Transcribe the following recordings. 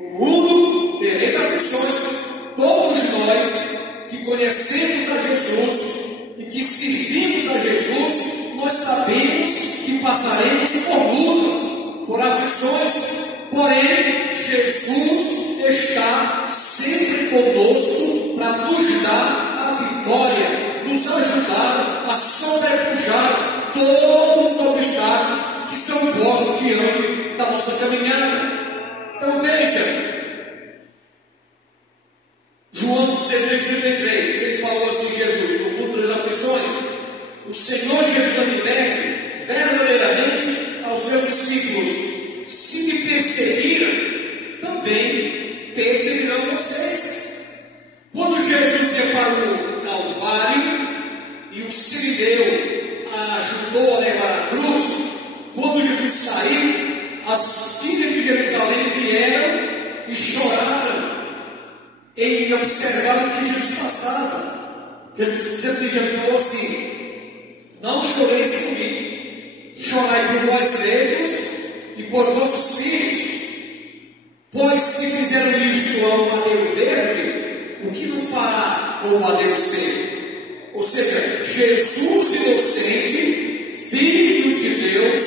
No mundo tereis aflições, todos nós que conhecemos a Jesus e que servimos a Jesus, nós sabemos que passaremos por lutas, por aflições, porém Jesus está sempre conosco para nos dar a vitória, nos ajudar a sobrepujar todos os obstáculos que são postos diante da nossa caminhada. Então veja, João 16,33, ele falou assim: Jesus, no mundo das aflições, o Senhor Jesus adverte verdadeiramente aos seus discípulos: se me perseguiram, também perseguirão vocês. Quando Jesus ia para o Calvário e o Sirineu ajudou a levar a cruz, quando Jesus saiu, as filhas de Jerusalém vieram e choraram em observar o que Jesus passava. Jesus falou assim: não choreis por mim, chorai por vós mesmos e por vossos filhos, pois se fizeram isto ao madeiro verde, o que não fará com o madeiro seco? Ou seja, Jesus inocente, Filho de Deus,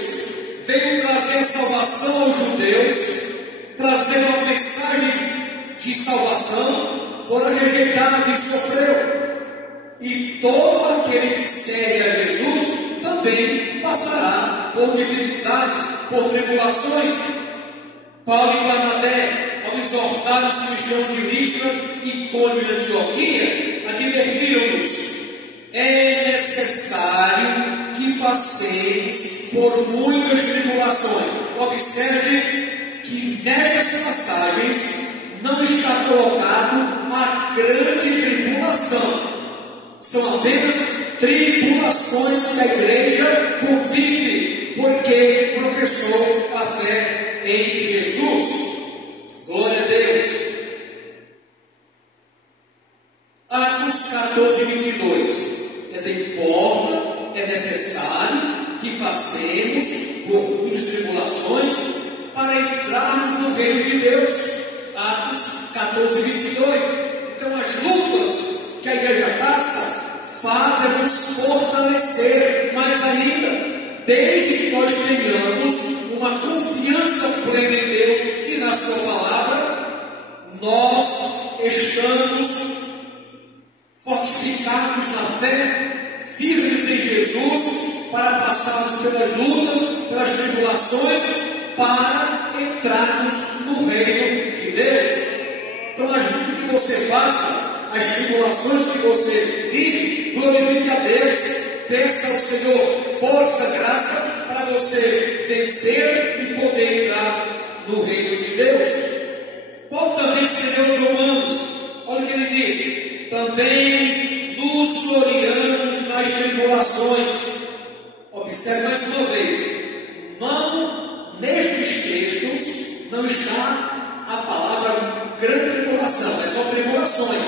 veio trazer salvação aos judeus, trazer uma mensagem de salvação, foram rejeitados e sofreu. E todo aquele que segue a Jesus também passará por dificuldades, por tribulações. Paulo e Barnabé, ao exortar os cristãos de Listra, Icônio e Antioquia, advertiram-nos: é necessário que passemos por muitas tribulações. Observe que nestas passagens não está colocado a grande tribulação. São apenas tribulações que a igreja convive, porque professou a fé em Jesus. Glória a Deus. Atos 14, 22. Quer dizer, importa, é necessário que passemos por muitas tribulações para entrarmos no reino de Deus. Atos 14, 22. Então as lutas que a igreja passa fazem-nos fortalecer mais ainda, desde que nós tenhamos uma confiança plena em Deus e na sua palavra, nós estamos fortificados na fé, firmes em Jesus, para passarmos pelas lutas, pelas tribulações, para entrarmos no reino de Deus. Então as lutas que você passa, as tribulações que você vive, glorifique a Deus, peça ao Senhor força, graça, para você vencer e poder entrar no reino de Deus. Paulo também escreveu aos Romanos, olha o que ele diz: também nos gloriamos nas tribulações. Observe mais uma vez, não, nestes textos não está a palavra grande tribulação, é só tribulações,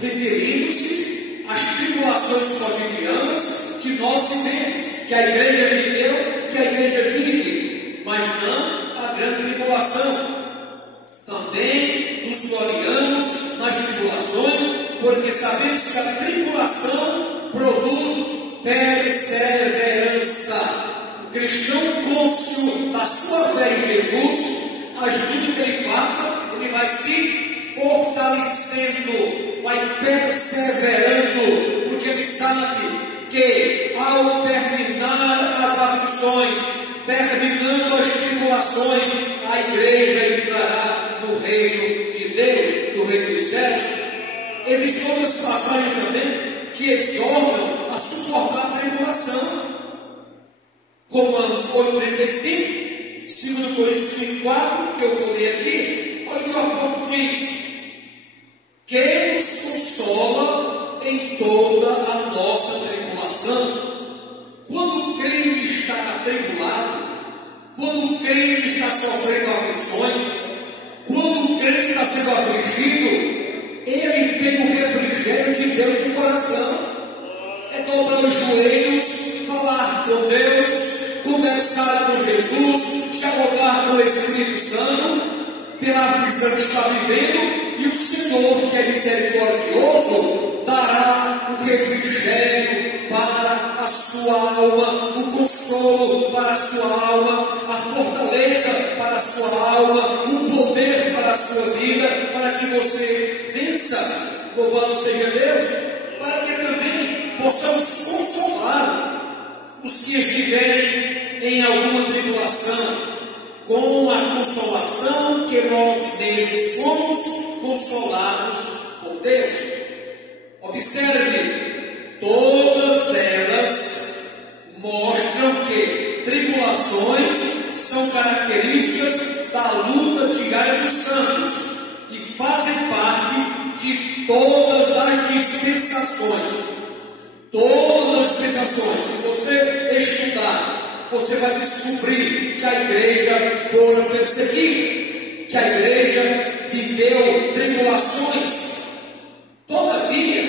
referindo-se às tribulações cotidianas que nós vivemos, que a igreja viveu, que a igreja vive, mas não a grande tribulação. Também nos gloriamos nas tribulações, porque sabemos que a tribulação produz perseverança. O cristão cônscio da sua fé em Jesus, as lutas que ele passa, ele vai se fortalecendo, vai perseverando, porque ele sabe que ao terminar as aflições, terminando as tribulações, a igreja entrará no reino de Deus, no reino dos céus. Existem outras passagens também que exortam a suportar a tribulação. Romanos 8,35, 2 Coríntios 4, que eu vou ler aqui, olha o que o apóstolo diz: que nos consola em toda a nossa tribulação. Quando o crente está atribulado, quando o crente está sofrendo aflições, quando o crente está sendo afligido, ele tem o refrigério de Deus no coração. É dobrar os joelhos, falar com Deus, conversar com Jesus, dialogar com o Espírito Santo, pela prisão está vivendo, e o Senhor, que é misericordioso, dará o refrigério para a sua alma, o consolo para a sua alma, a fortaleza para a sua alma, o poder para a sua vida, para que você vença. Louvado seja Deus, para que também possamos consolar os que estiverem em alguma tribulação, com a consolação que nós mesmos somos consolados por Deus. Observe, todas elas mostram que tribulações são características da luta diária dos santos e fazem parte de todas as dispensações. Todas as dispensações que você estudar, você vai descobrir que a igreja foi perseguida, que a igreja viveu tribulações. Todavia,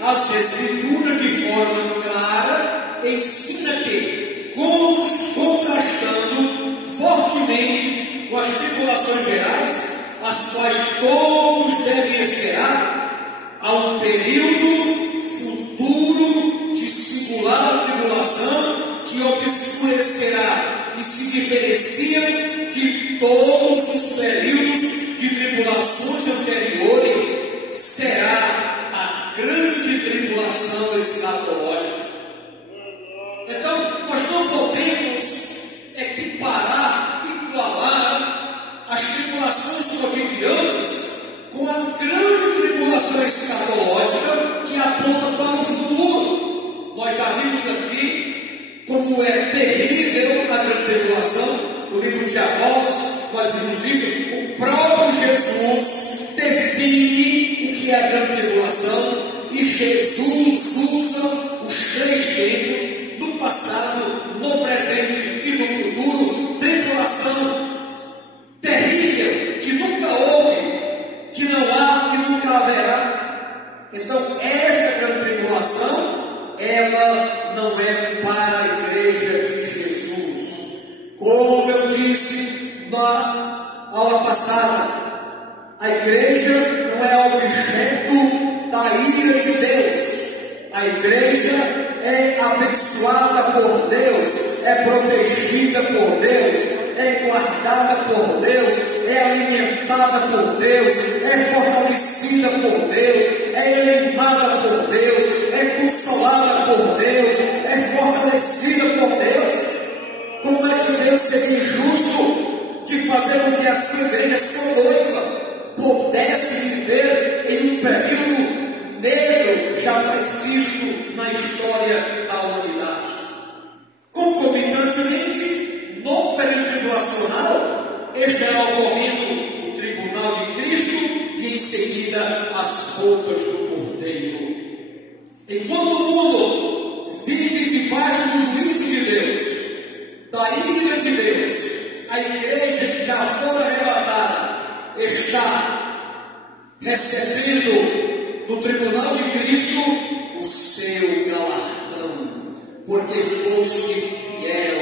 as Escrituras, de forma clara, ensina que, contrastando fortemente com as tribulações gerais, as quais todos devem esperar, há um período futuro de singular tribulação que obscurecerá e se diferencia de todos os períodos de tribulações anteriores. Será a grande tribulação escatológica. Então, nós não podemos equiparar, igualar as tribulações cotidianas com a grande tribulação escatológica que aponta para o futuro. Nós já vimos aqui como é terrível a grande tribulação. No livro de Amós, nós vimos isso. O próprio Jesus define o que é a grande tribulação, e Jesus usa os três tempos, no passado, no presente e no futuro. Tribulação terrível, que nunca houve, que não há e nunca haverá. Então, esta grande tribulação, ela não é para a igreja de Jesus. Como eu disse na aula passada, a igreja não é objeto da ira de Deus. A igreja é abençoada por Deus, é protegida por Deus, é guardada por Deus, é alimentada por Deus, é fortalecida por Deus, é animada por Deus, é consolada por Deus, é fortalecida por Deus. Como é que Deus seria injusto de fazer com que a sua igreja, sua noiva, pudesse viver em um período negro jamais visto na história da humanidade? Concomitantemente, no período tribulacional, estará ocorrendo o tribunal de Cristo e em seguida as bodas do Cordeiro. Enquanto o mundo vive debaixo do juízo de Deus, da ira de Deus, a igreja que já foi arrebatada está recebendo no tribunal de Cristo o seu galardão, porque foste fiel,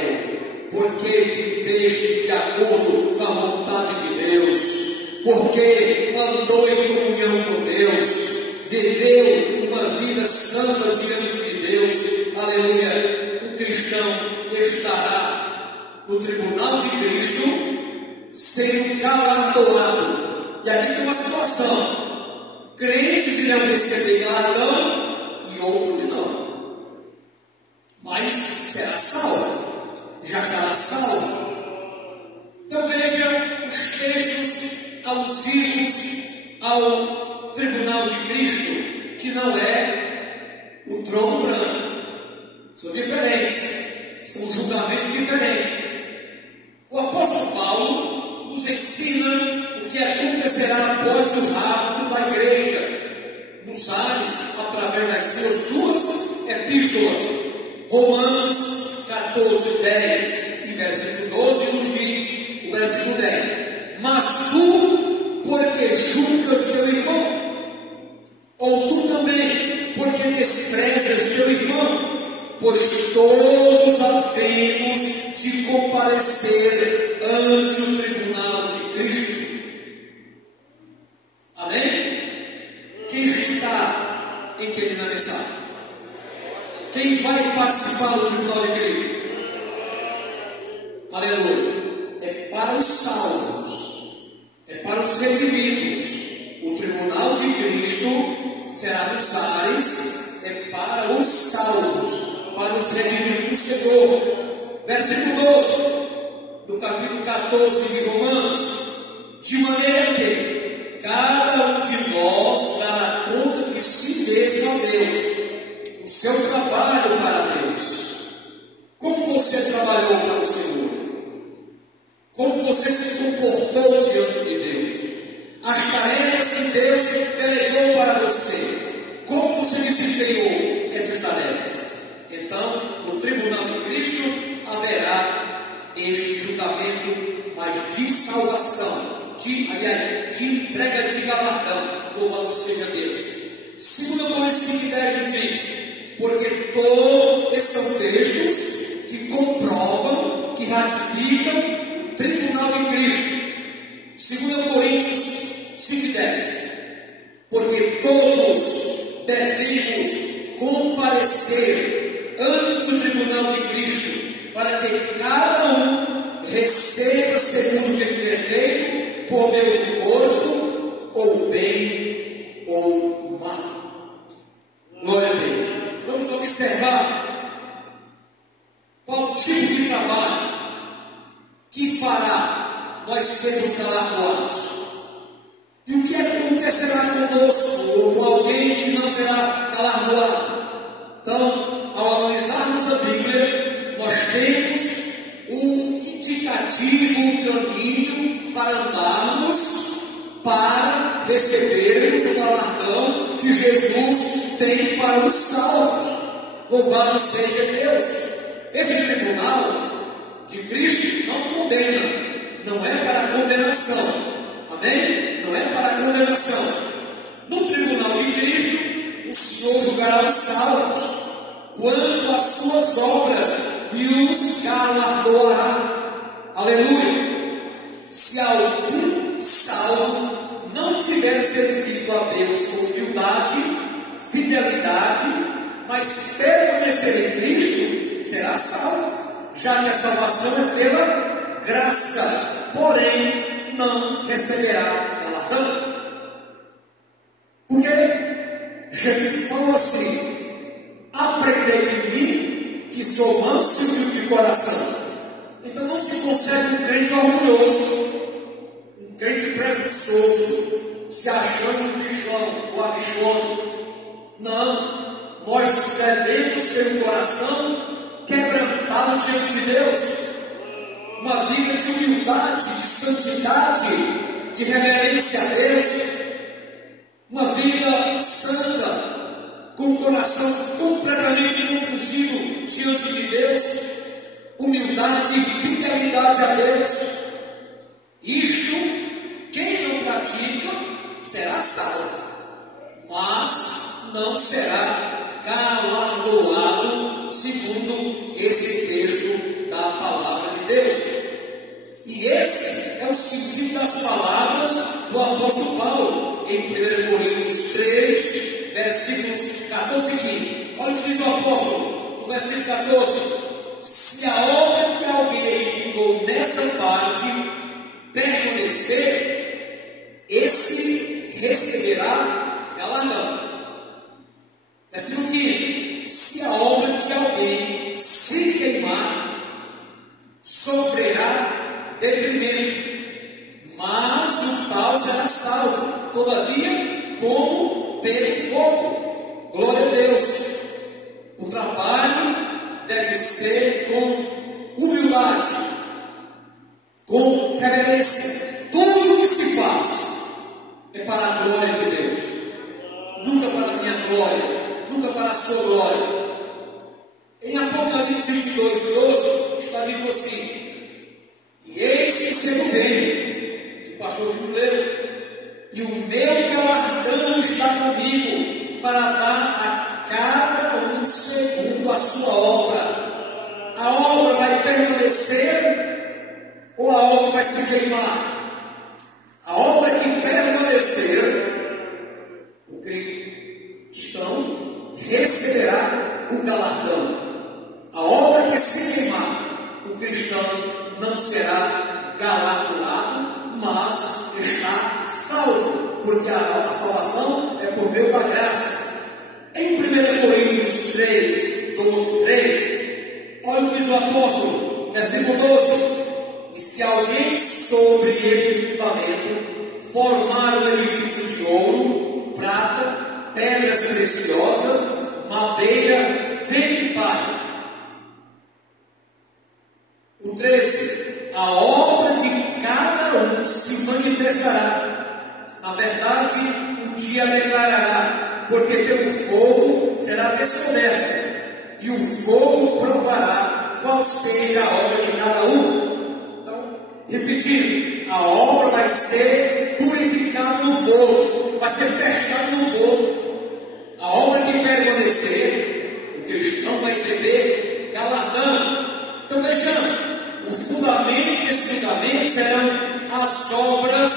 porque viveste de acordo com a vontade de Deus, porque andou em comunhão com Deus, viveu uma vida santa diante de Deus. Aleluia! O cristão estará no tribunal de Cristo sendo galardoado. E aqui tem uma situação: crentes irão receber galardão e outros não, mas será salvo, já estará salvo. Então veja os textos alusivos ao tribunal de Cristo, que não é o trono branco, são diferentes, são julgamentos diferentes. O apóstolo Paulo nos ensina o que acontecerá após o rapto da igreja nos ares, através das suas duas epístolas. Romanos 14, 10 e versículo 12 nos diz, o versículo 10: mas tu, porque julgas teu irmão? Ou tu também, porque desprezas teu irmão? Pois todos havemos de comparecer ante o tribunal de Cristo. pensar? Quem vai participar do tribunal de Cristo? Aleluia. É para os salvos, é para os redimidos. O tribunal de Cristo será nos ares, é para os salvos, para os redimidos do Senhor. Versículo 12 do capítulo 14 de Romanos: de maneira que cada um de nós dará conta de si mesmo a Deus, o seu trabalho para Deus. Como você trabalhou para o Senhor? Como você se comportou diante de Deus? As tarefas que Deus delegou para você, como você desempenhou essas tarefas? Então, no tribunal de Cristo haverá este julgamento, mas de salvação, de entrega de galardão. Louvado seja Deus. 2 Coríntios 5:10 nos diz: porque todos são textos que comprovam, que ratificam o tribunal de Cristo. 2 Coríntios 5:10: porque todos devemos comparecer ante o tribunal de Cristo, para que cada um receba segundo o que tiver feito, por meio do corpo, ou bem ou mal. Glória a Deus. Vamos observar qual tipo de trabalho que fará nós sermos galardoados. E o que acontecerá conosco ou com alguém que não será galardoado? Então, ao analisarmos a Bíblia, nós temos o indicativo, o caminho para andarmos, para recebermos o galardão que Jesus tem para os salvos. Louvado seja Deus. Esse tribunal de Cristo não condena, não é para condenação. Amém? Não é para condenação. No tribunal de Cristo, o Senhor julgará os salvos quanto às suas obras e os galardoará. Aleluia. Se algum salvo não tiver servido a Deus com humildade, fidelidade, mas permanecer em Cristo, será salvo, já que a salvação é pela graça, porém não receberá galardão. Porque Jesus falou assim: aprendei de mim, que sou manso e humilde de coração. Então não se consegue um crente orgulhoso, um crente presunçoso, se achando um bichão ou a bichona. Não, nós devemos ter um coração quebrantado diante de Deus, uma vida de humildade, de santidade, de reverência a Deus, uma vida santa, com o coração completamente compungido diante de Deus, humildade e fidelidade a Deus. Isto, quem não pratica, será salvo, mas não será galardoado, segundo esse texto da palavra de Deus. E esse é o sentido das palavras do apóstolo Paulo, em 1 Coríntios 3, versículos 14 e 15. Olha o que diz o apóstolo, no versículo 14: se a obra que alguém edificou nessa parte permanecer, esse receberá galardão. Versículo 15: se a obra de alguém se queimar, sofrerá detrimento, mas o tal será salvo, todavia, como pelo fogo. Glória a Deus. O trabalho deve ser com humildade, com reverência. Tudo o que se faz é para a glória de Deus, nunca para a minha glória, nunca para a sua glória. Em Apocalipse 22, 12, está dito assim: e eis que cedo venho, o pastor Júlio leu, e o meu galardão está comigo, para dar a cada um segundo a sua obra. A obra vai permanecer ou a obra vai se queimar? A obra que permanecer, o cristão formaram um edifício de ouro, prata, pedras preciosas, madeira, feno e palha. O 13. A obra de cada um se manifestará. Na verdade, um dia declarará, porque pelo fogo será descoberto, e o fogo provará qual seja a obra de cada um. Então, repetindo, a obra vai ser purificada no fogo, vai ser testada no fogo. A obra que permanecer, o cristão vai receber galardão. Então vejamos, o fundamento desse fundamento serão as obras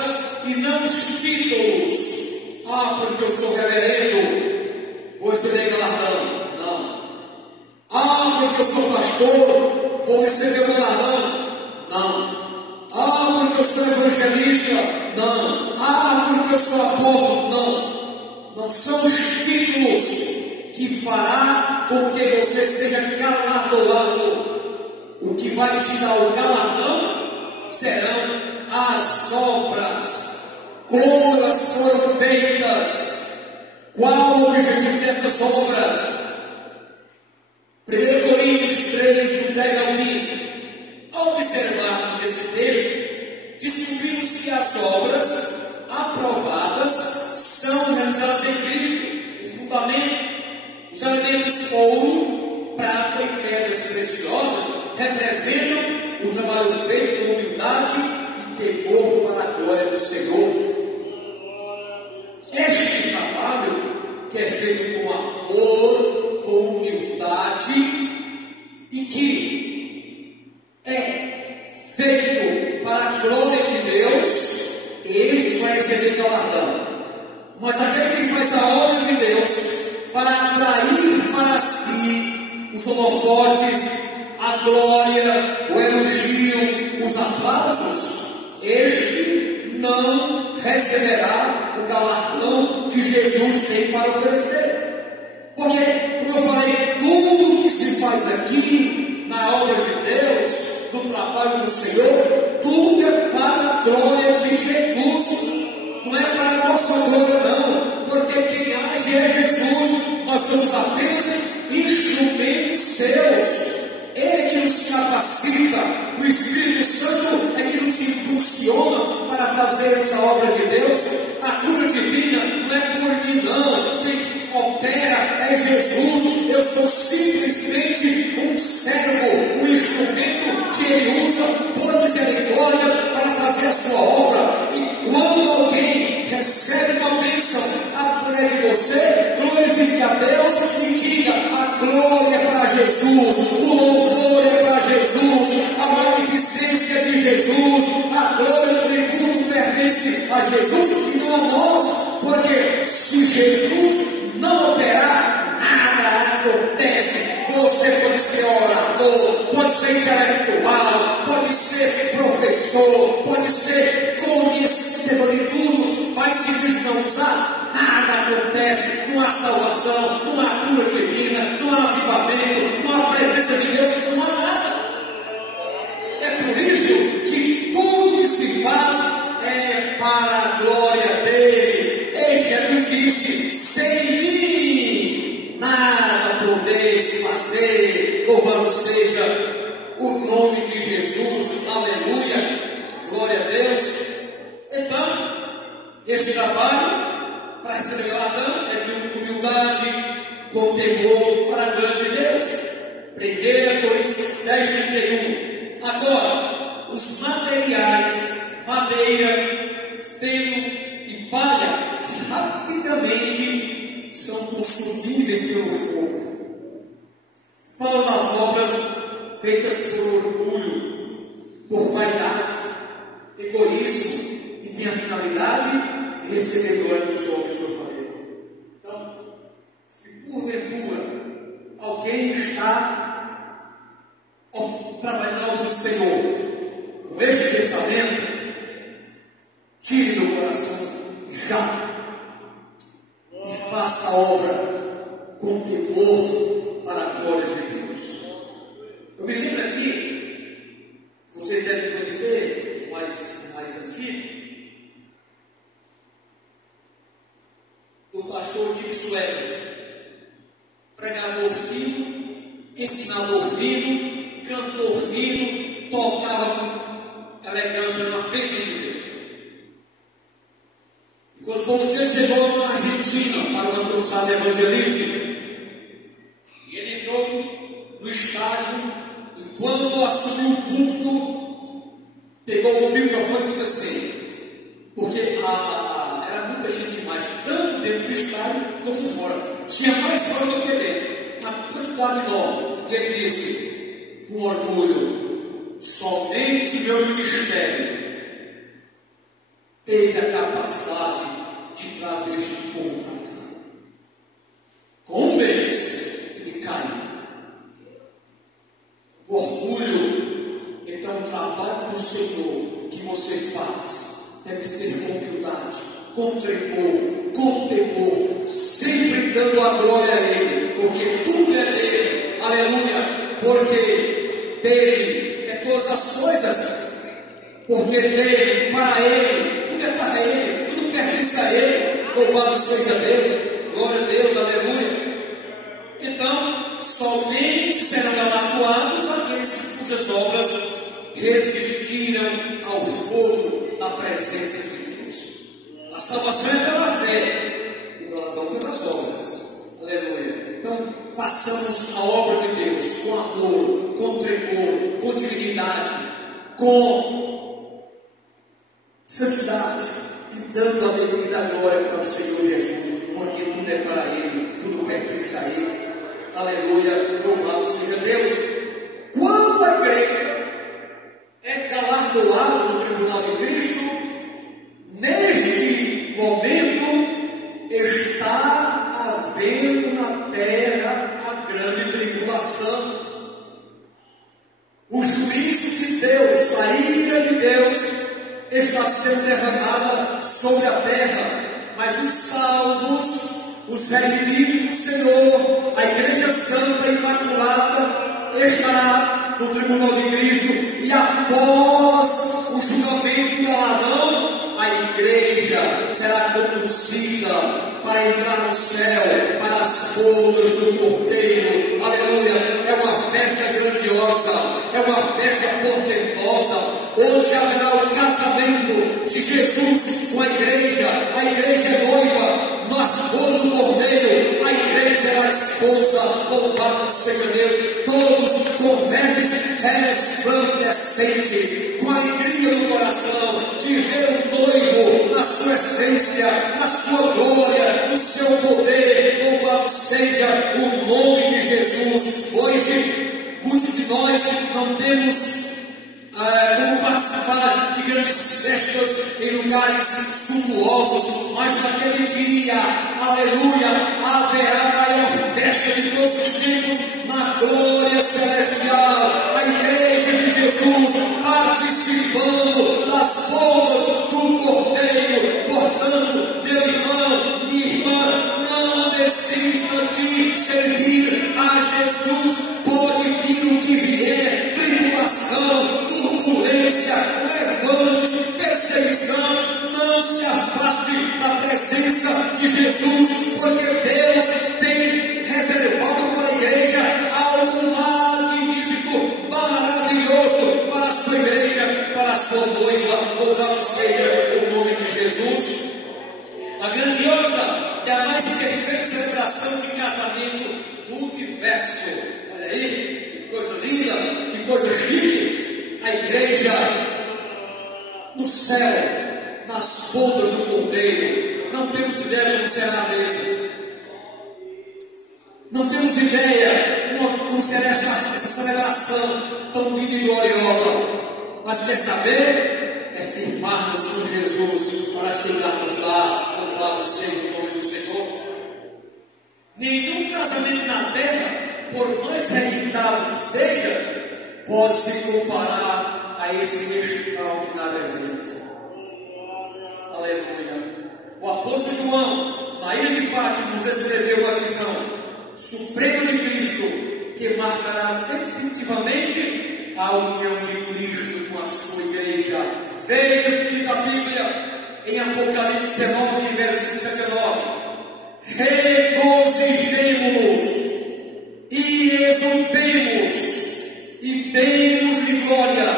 e não os títulos. Ah, porque eu sou reverendo, vou receber galardão. Não. Ah, porque eu sou pastor, vou receber galardão. Não. Ah, porque eu sou evangelista. Não. Ah, porque eu sou apóstolo. Não. Não são os títulos que fará com que você seja galardoado. O que vai te dar o galardão serão as obras, como elas foram feitas, qual o objetivo dessas obras. 1 Coríntios 3, do 10 ao 15. Ao observarmos esse texto, descobrimos que as obras aprovadas são realizadas em Cristo. O fundamento, os elementos ouro, prata e pedras preciosas representam o trabalho feito com humildade e temor para a glória do Senhor. Este trabalho, que é feito com amor, com humildade, e que é feito para a glória de Deus, este vai receber galardão. Mas aquele que faz a obra de Deus para atrair para si os holofotes, a glória, o elogio, os aplausos, este não receberá o galardão que Jesus tem para oferecer. Porque, como eu falei, tudo que se faz aqui na obra de Deus, no trabalho do Senhor, tudo é para a glória de Jesus. Não é para a nossa glória, não, porque quem age é Jesus. Nós somos apenas instrumentos seus. Ele que nos capacita, o Espírito Santo é que nos impulsiona para fazermos a obra de Deus. A cura divina não é por mim, não. Quem opera é Jesus. Eu sou simplesmente um servo, um instrumento que Ele usa por misericórdia para fazer a sua obra. E quando alguém recebe uma bênção através de você, glorifique a Deus e diga: a glória é para Jesus, o louvor é para Jesus, a magnificência de Jesus, a glória do tributo pertence a Jesus e não a nós, porque se Jesus não operar, nada acontece. Você pode ser orador, pode ser intelectual, pode ser professor, pode ser conhecedor de tudo, mas se Cristo não usar, nada acontece. Não há salvação, não há cura divina, não há avivamento, não há presença de Deus, não há nada. É por isso que tudo que se faz é para a glória dele. E Jesus disse: sem mim nada podeis fazer. Louvado seja o nome de Jesus. Aleluia. Glória a Deus. Então, esse trabalho para receber galardão é de humildade, com temor para a glória de Deus. 1 Coríntios 10, 31. Agora, os materiais, madeira, feno e palha, rapidamente são consumíveis pelo fogo. Falo das obras feitas por orgulho, por vaidade, egoísmo, e tem a finalidade de receber glória dos homens, que eu falei. Então, se porventura alguém está trabalhando no Senhor com este pensamento, tire do coração já e faça a obra com temor para a glória de Deus. Eu me lembro aqui, vocês devem conhecer os mais antigos, discurso épico. Pregador fino, ensinador fino, cantor fino, tocava com elegância na bênção de Deus. E quando foi um dia, chegou na Argentina para uma cruzada evangelística. E ele entrou no estádio, e quando assumiu o púlpito, pegou o microfone e disse assim, porque era muita gente demais, tanto dentro do estádio como fora. Tinha mais fora do que dentro, uma quantidade enorme. E ele disse, com orgulho, somente meu ministério teve a capacidade de trazer este povo para cá. Com um mês, ele caiu. O orgulho, então, o trabalho para o Senhor que você faz deve ser com humildade, com tremor, com temor, sempre dando a glória a Ele, porque tudo é dele, aleluia, porque dele é todas as coisas, porque dele, para Ele, tudo é para Ele, tudo pertence a Ele, louvado seja Deus, glória a Deus, aleluia. Então, somente serão galardoados aqueles cujas obras resistiram ao fogo da presença de Deus. A salvação é pela fé, o galardão pelas obras. Aleluia. Então, façamos a obra de Deus com amor, com tremor, com dignidade, com santidade, e dando a devida glória para o Senhor Jesus, porque tudo é para Ele, tudo pertence a Ele. Aleluia, louvado seja Deus. Quando a igreja é galardoada no tribunal de Cristo, neste momento está havendo na terra a grande tribulação. O juízo de Deus, a ira de Deus está sendo derramada sobre a terra, mas os salvos, os redimidos do Senhor, a igreja santa e imaculada estará no tribunal de Cristo, e após o julgamento do galardão, a igreja será conduzida para entrar no céu, para as bodas do Cordeiro. Aleluia! É uma festa grandiosa, é uma festa portentosa, onde haverá o casamento de Jesus com a igreja é noiva, nas bodas do Cordeiro, a igreja será a esposa, louvado seja Deus, todos com vestes resplandecentes, com alegria no coração, de ver o noivo na sua essência, na sua glória, no seu poder, louvado seja o nome de Jesus. Hoje, muitos de nós não temos como participar de grandes festas em lugares suntuosos, mas naquele dia, aleluia, haverá a maior festa de todos os tempos na glória celestial, a igreja de Jesus participando das bodas do Cordeiro. Portanto, meu irmão, minha irmã, não desista de servir a Jesus. Pode vir o que vier, tribulação, turbulência, levantes, perseguição, não se afaste da presença de Jesus, porque Deus tem reservado para a igreja algo magnífico, maravilhoso para a sua igreja, para a sua noiva. Louvado seja o nome de Jesus. A grandiosa e a mais perfeita celebração de casamento do universo. Olha aí, que coisa linda, que coisa chique. A igreja no céu, nas bodas do Cordeiro. Não temos ideia de como será a mesa. Não temos ideia como será essa celebração tão linda e gloriosa. Mas quer saber? É firmarmos com Jesus para chegarmos lá. Louvado seja o nome do Senhor. Nenhum casamento na terra, por mais requintado que seja, pode se comparar a esse extraordinário evento. Aleluia. O apóstolo João, na ilha de Patmos, nos escreveu uma visão suprema de Cristo, que marcará definitivamente a união de Cristo com a sua igreja. Veja o que diz a Bíblia em Apocalipse 19, versículo 7 a 9. regozijemo-nos e exultemos e demos de glória,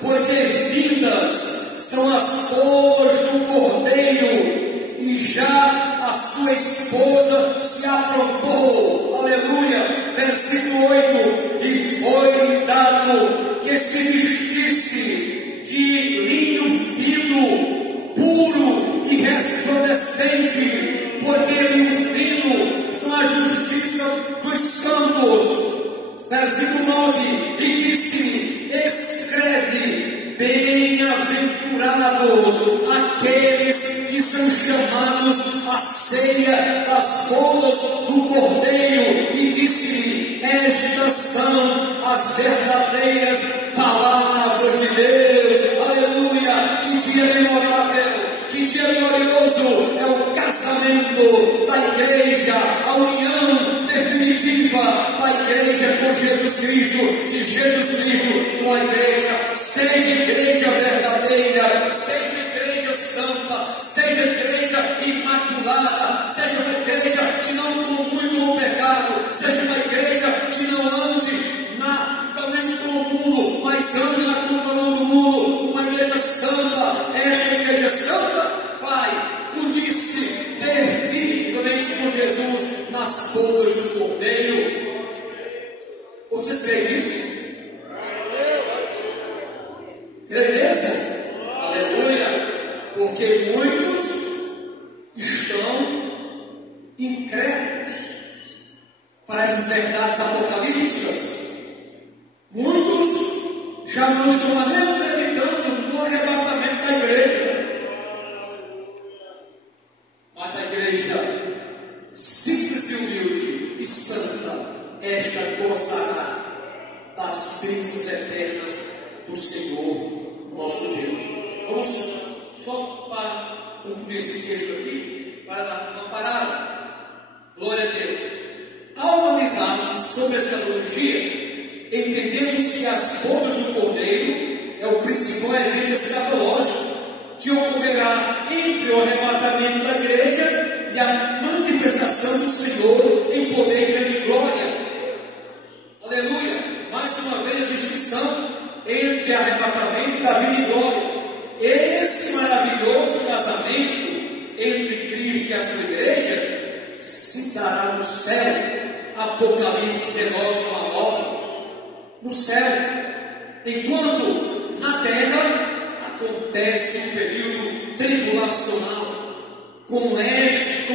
porque vindas são as bodas do Cordeiro, e já a sua esposa se aprontou. Aleluia. Versículo 8: e foi-lhe dado que se vestisse de linho fino, puro e resplandecente, porque linho fino são a justiça dos santos. Versículo 9: e disse-me: escreve, bem-aventurados aqueles que são chamados à ceia das bodas do Cordeiro. E disse-me: estas são as verdadeiras palavras de Deus. Aleluia. Que dia memorável, que dia glorioso é o casamento da igreja, a união definitiva da igreja com Jesus Cristo, de Jesus Cristo com a igreja. Seja igreja verdadeira, seja igreja santa, seja igreja imaculada, seja uma igreja que não comungue com o pecado, seja uma igreja que não ande talvez com o mundo, mas ande na contramão do mundo, uma igreja santa. Esta igreja santa vai unir-se definitivamente com Jesus nas bodas do Cordeiro. Vocês creem nisso? Certeza? Aleluia. Porque muitos estão incrédulos para essas verdades apocalípticas. Muitos já não estão lá nem acreditando no arrebatamento da igreja. Mas a igreja simples e humilde e santa, esta gozará das bênçãos eternas do Senhor nosso Deus. Vamos só para concluir esse texto aqui, para darmos uma parada. Glória a Deus. Ao analisarmos sobre a escatologia, entendemos que as bodas do Cordeiro é o principal evento escatológico que ocorrerá entre o arrebatamento da igreja e a manifestação do Senhor em poder e grande glória. Aleluia. Mais uma vez a distinção entre arrebatamento da vida e glória. Esse maravilhoso casamento entre Cristo e a sua igreja se dará no céu. Apocalipse 19, 1 a 9. No céu. Enquanto na terra acontece um período tribulacional, como este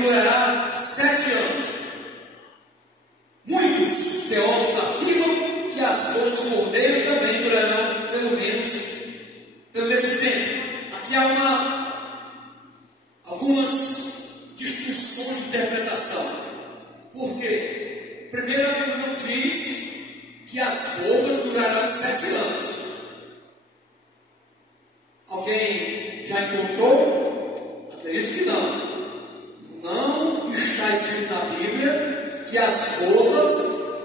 durará 7 anos. Muitos teólogos afirmam que as bodas do Cordeiro também durarão pelo mesmo tempo. Aqui há algumas distinções de interpretação. Por quê? Primeiro, a Bíblia não diz que as bodas durarão 7 anos. Alguém já encontrou? Acredito que não. Não está escrito na Bíblia que as bodas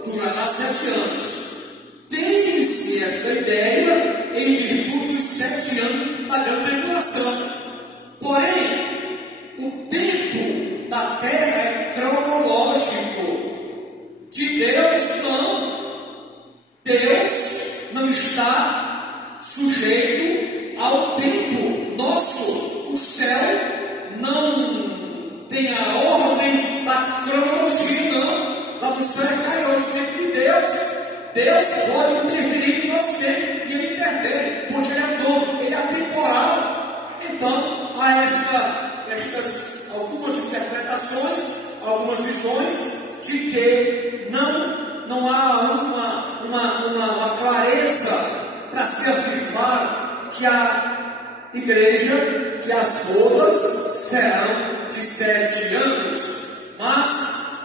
durará 7 anos. Tem-se esta ideia em virtude dos 7 anos da grande tribulação. Porém, o tempo da terra é cronológico. De Deus não está sujeito ao tempo nosso. O céu não tem a ordem da cronologia, não. Lá no céu é kairos, o tempo de Deus. Deus pode interferir no nosso tempo, e Ele interfere, porque Ele é dono, Ele é atemporal. Então, há estas algumas interpretações, algumas visões, de que não há uma clareza para se afirmar que a igreja, que as bodas serão de 7 anos. Mas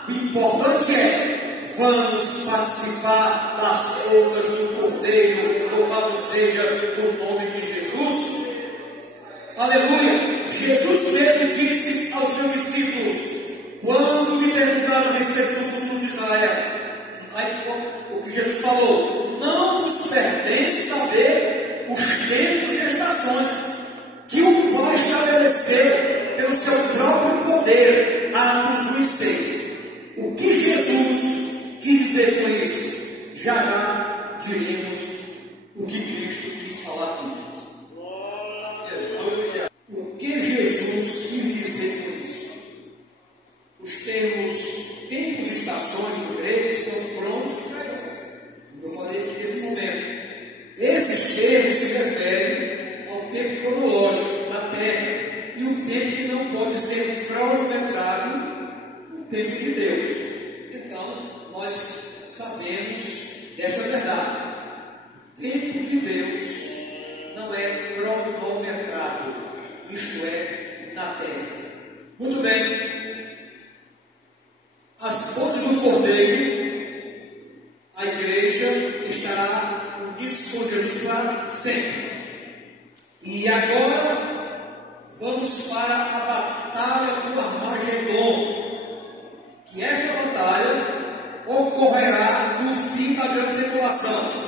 o importante é: vamos participar das bodas do Cordeiro, louvado seja o nome de Jesus. Aleluia. Jesus mesmo disse aos seus discípulos, quando lhe perguntaram a respeito do futuro de Israel, aí o que Jesus falou: não vos pertence saber os tempos e estações que o Pai estabeleceu pelo seu próprio poder. A não pode ser cronometrado no tempo de Deus. Então, nós sabemos desta verdade. O tempo de Deus não é cronometrado, isto é, na terra. Muito bem. As bodas do Cordeiro, a igreja estará unida com Jesus para sempre. E agora vamos para a batalha do Armagedon, que esta batalha ocorrerá no fim da grande tribulação.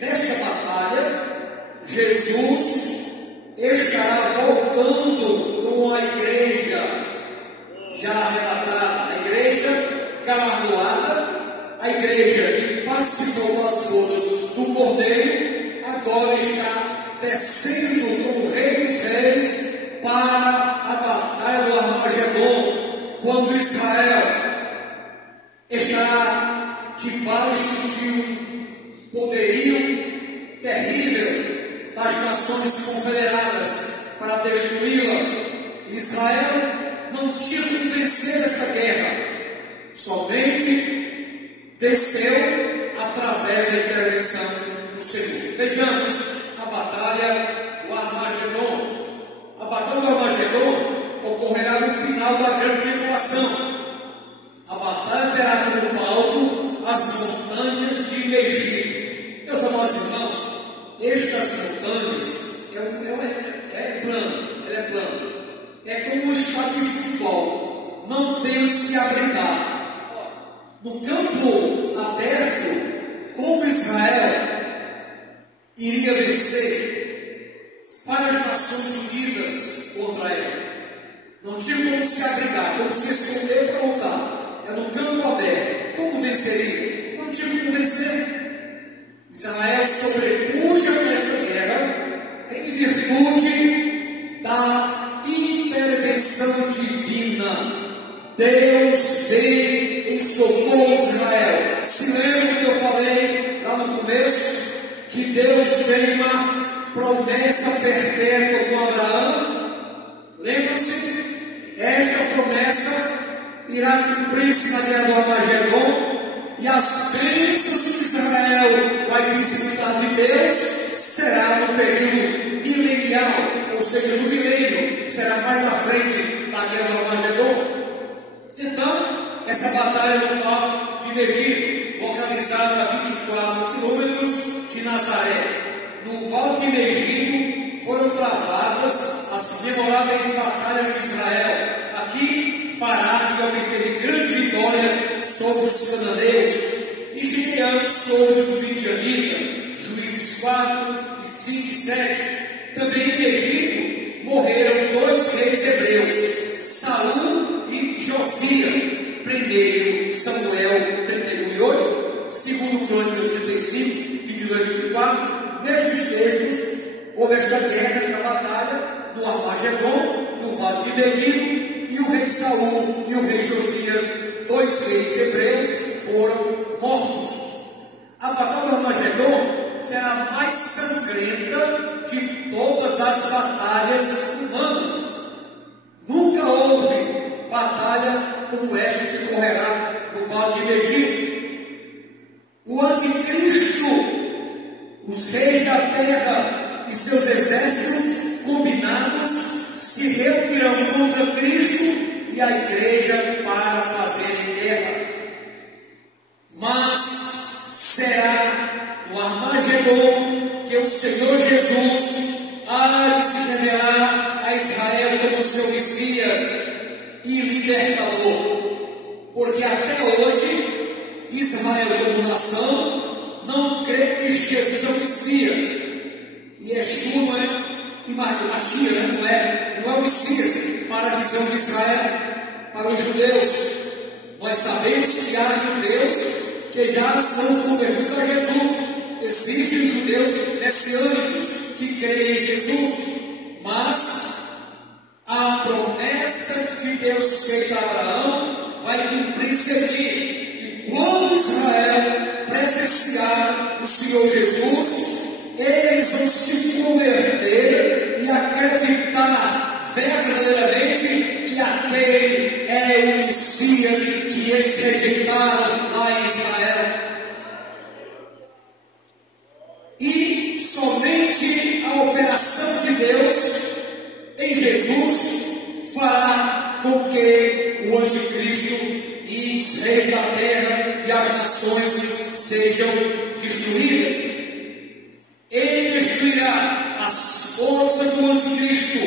Nesta batalha, Jesus estará voltando com a igreja já arrebatada, a igreja galardoada, a igreja que participou das bodas do Cordeiro, agora está descendo com o Rei dos Reis para a batalha do Armagedon, quando Israel estará debaixo de um poderio terrível das nações confederadas para destruí-la. Israel não tinha como vencer esta guerra, somente venceu através da intervenção do Senhor. Vejamos a batalha do Armagedon. A batalha do Armagedon ocorrerá no final da grande tribulação. A batalha terá como palco as montanhas de Egito. Meus amados irmãos, estas montanhas ela é plana. É como um estádio de futebol, não tem onde se abrigar. No campo aberto, como Israel iria vencer várias nações unidas contra ela? Não tinha como se abrigar, como se esconder para lutar. É no campo aberto. Como venceria? Não tinha como vencer. Israel sobrepuja nesta guerra em virtude da intervenção divina. Deus vem em socorro de Israel. Se lembram que eu falei lá no começo? Que Deus tem uma promessa perpétua com Abraão. Lembram-se? Esta promessa irá cumprir-se na guerra do Armagedon. E as bênçãos que Israel vai desfrutar de Deus será no período milenial, ou seja, no milênio, será mais na frente da guerra do Armagedon. Então, essa batalha no Vale de Megiddo, localizada a 24 quilômetros de Nazaré, no Vale de Megiddo, foram travadas as memoráveis batalhas de Israel. Aqui, Baraque obteve grande vitória sobre os cananeus e Gideão sobre os midianitas. Juízes 4, 5 e 7. Também em Egito morreram 2 reis hebreus, Saul e Josias. Primeiro Samuel 31 e 8, segundo Crônicas 35, 22 e 24. Nestes textos houve esta guerra, esta batalha no Armagedon, no Vale de Megiddo, e o rei Saul e o rei Josias, 2 reis hebreus, foram mortos. A batalha do Armagedon será a mais sangrenta de todas as batalhas humanas. Nunca houve batalha como esta que ocorrerá no Vale de Megiddo. O anticristo, os reis da terra e seus exércitos combinados se reunirão contra Cristo e a igreja para fazerem guerra. Mas será no Armagedon que o Senhor Jesus há de se revelar a Israel como seu Messias e libertador. Porque até hoje, Israel como nação não crê que Jesus é o Messias. E Yeshua e Mashiach não é o Messias para a visão de Israel, para os judeus. Nós sabemos que há judeus que já são convertidos a Jesus. Existem judeus messiânicos que creem em Jesus, mas a promessa de Deus feita a Abraão vai cumprir-se aqui. E quando Israel presenciar o Senhor Jesus, eles vão se converter e acreditar verdadeiramente que aquele é o Messias que eles rejeitaram lá em Israel. E somente a operação de Deus em Jesus fará com que o anticristo e os reis da terra e as nações sejam destruídas. Ele destruirá as forças do anticristo,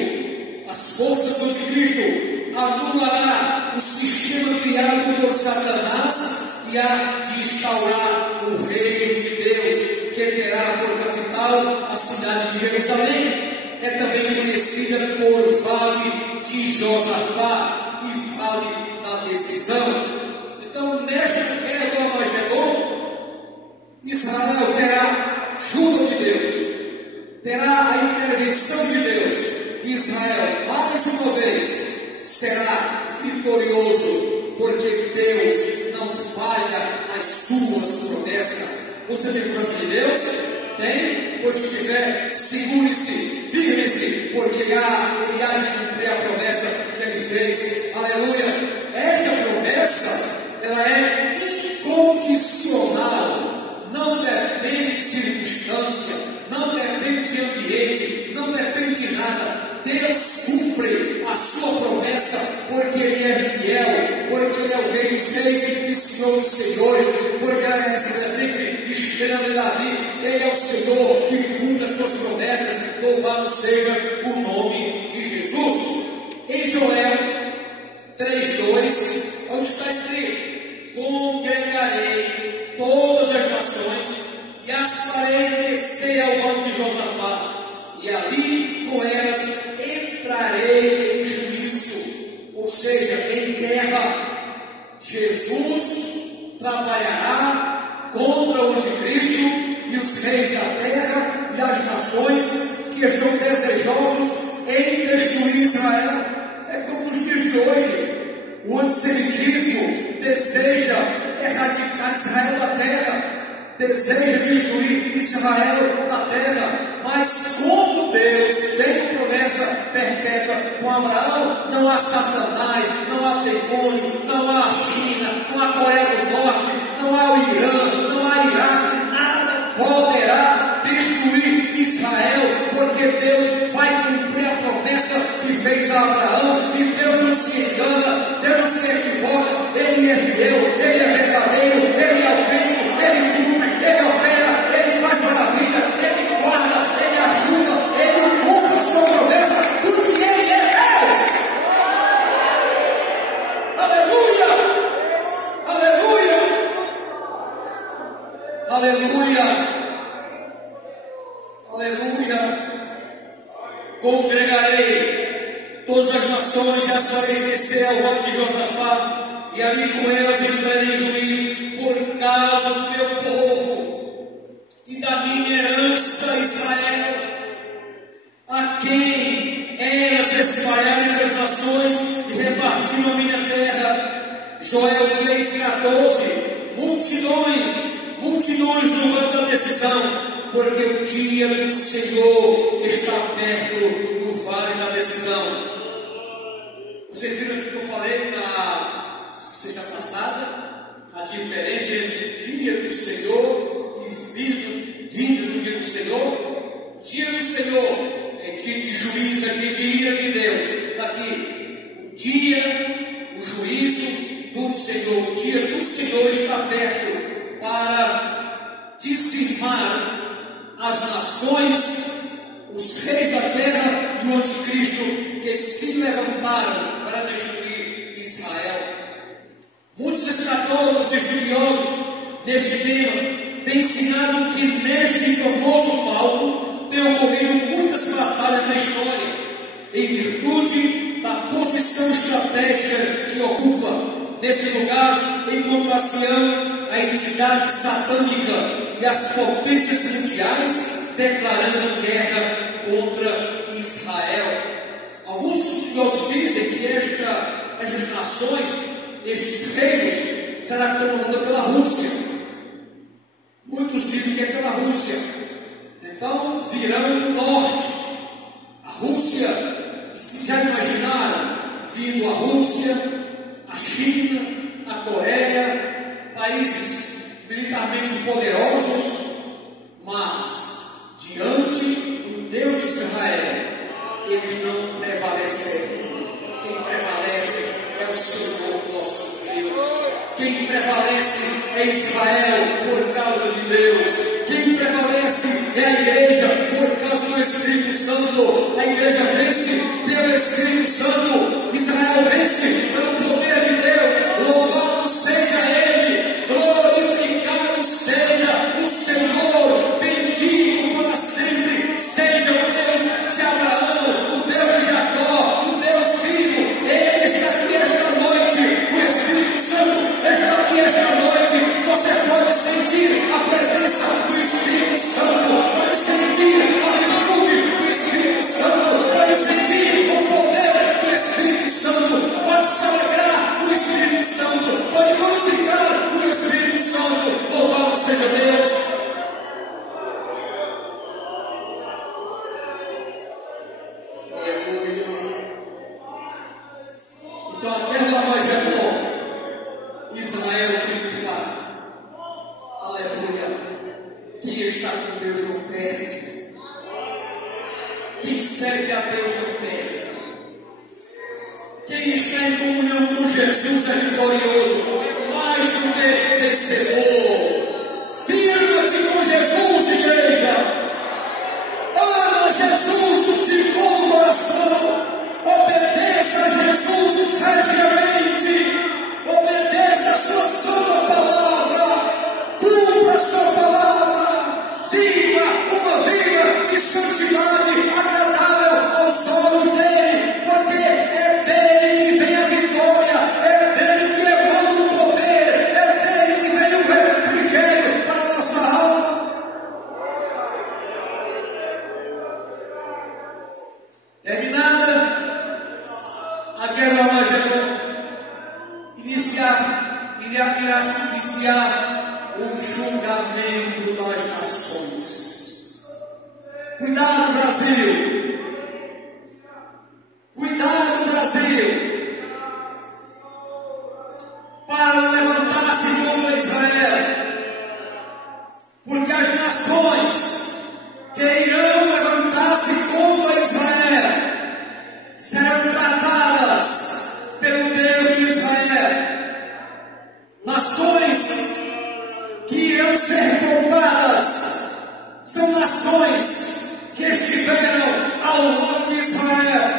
anulará o sistema criado por Satanás e há de instaurar o reino de Deus, que terá por capital a cidade de Jerusalém. É também conhecida por Vale de Josafá e Vale da Decisão. Então, nesta guerra do Armagedon, Israel terá ajuda de Deus, terá a intervenção de Deus. Israel, mais uma vez, será vitorioso, porque Deus não falha as suas promessas. Você tem promessa de Deus? Tem? Pois se tiver, segure-se, firme-se, porque ele há de cumprir a promessa que ele fez. Aleluia! Esta promessa, ela é incondicional, não depende de circunstância, não depende de ambiente, não depende de nada. Deus cumpre a sua promessa, porque Ele é fiel, porque Ele é o Rei dos Reis e Senhor dos Senhores, porque Ele é a resplandecente estrela de Davi. Ele é o Senhor que cumpre as suas promessas. Louvado seja o nome de Jesus. Em Joel 3:2, onde está escrito: congregarei todas as nações e as farei descer ao vale de Josafá, e ali com elas entrarei em juízo, ou seja, em guerra. Jesus trabalhará contra o anticristo e os reis da terra e as nações que estão desejosos em destruir Israel. É como nos dias de hoje, o antissemitismo deseja erradicar Israel da terra, deseja destruir Israel da terra. Mas como Deus tem uma promessa perpétua com Abraão, não há Satanás, não há demônio, não há a China, não há Coreia do Norte, não há o Irã, não há Iraque, nada poderá destruir Israel, porque Deus vai cumprir a promessa que fez a Abraão. E Deus não se engana, Deus não se equivoca, Ele é fiel, Ele é verdadeiro, Ele é autêntico, Ele cumpre, Ele opera, Ele faz maravilha, Ele guarda, Ele ajuda, Ele cumpre a sua promessa, porque Ele é Deus. Aleluia! Aleluia! Aleluia! Aleluia! Congregarei todas as nações e as farei descer ao vale de Josafá, e ali com elas entrarei em juízo por causa do meu povo e da minha herança Israel, a quem elas espalharam entre as nações e repartiram a minha terra. Joel 3,14. Multidões no vale da decisão, porque o dia do Senhor está perto no vale da decisão. Vocês viram o que eu falei na sexta passada? A diferença entre dia do Senhor e vindo do dia do Senhor. Dia do Senhor é dia de juízo, é dia de ira de Deus. Está aqui, o dia, o juízo do Senhor. O dia do Senhor está perto para dizimar as nações, os reis da terra e o anticristo que se levantaram para destruir Israel. Muitos escatólogos estudiosos neste tema têm ensinado que neste famoso palco têm ocorrido muitas batalhas na história, em virtude da posição estratégica que ocupa. Nesse lugar encontrar-se-ão a entidade satânica e as potências mundiais declarando guerra contra Israel. Alguns estudiosos dizem que estas nações, estes reinos, será comandada pela Rússia. Muitos dizem que é pela Rússia. Então virão do norte. A Rússia, se já imagina incluindo a Rússia, a China, a Coreia, países militarmente poderosos, mas diante do Deus de Israel, eles não prevaleceram. Quem prevalece é o Senhor nosso Deus. Quem prevalece é Israel por causa de Deus. Quem prevalece é a igreja por causa do Espírito Santo. A igreja vence pelo Espírito Santo. Israel vence pelo poder de Deus. Louvado seja Ele, glorificado seja o Senhor, bendito para sempre seja o Deus de Abraão, o Deus de Jacó, o Deus vivo. Ele está aqui esta noite. O Espírito Santo está aqui esta noite. Você pode sentir a presença do Espírito Santo, pode sentir a virtude do Espírito Santo, pode sentir o poder do Espírito Santo, pode se alegrar no Espírito Santo, pode glorificar no Espírito Santo. Louvado seja Deus. Então a guerra da Magedon, Israel triunfará. Aleluia. Quem está com Deus não perde. Quem serve a Deus não perde. Quem está em comunhão com Jesus é vitorioso, mais do que vencedor. Firma-te com Jesus, igreja. Ama Jesus de todo o coração. Obedeça a Jesus regiamente. Obedeça a sua santa palavra. Cumpra a sua palavra. Viva uma vida de santidade agradável aos olhos dele, porque é dele que vem a vitória, é dele que emana o poder, é dele que vem o refrigério para a nossa alma. Terminada a guerra do Magedon, irá se iniciar o julgamento das nações. Cuidado, Brasil! Cuidado, Brasil! Para levantar-se contra Israel, porque as nações que irão levantar-se contra Israel serão tratadas pelo Deus de Israel. Nações que irão ser poupadas são nações que estiveram ao lado de Israel,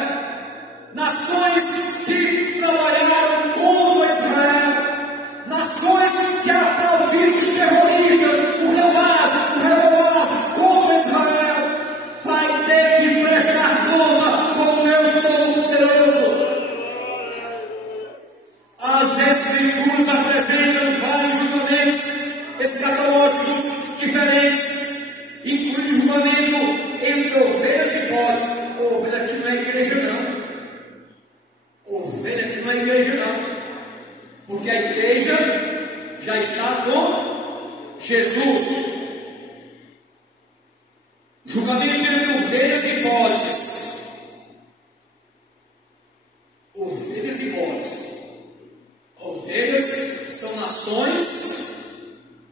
nações que trabalharam contra Israel, nações que aplaudiram os terroristas, o Hamas contra Israel. Vai ter que prestar conta com Deus Todo-Poderoso. As Escrituras apresentam vários julgamentos escatológicos diferentes, incluindo o julgamento entre ovelhas e bodes. Ovelha aqui não é igreja não. Ovelha aqui não é igreja não. Porque a igreja já está com Jesus. Julgamento entre ovelhas e bodes. Ovelhas e bodes. Ovelhas são nações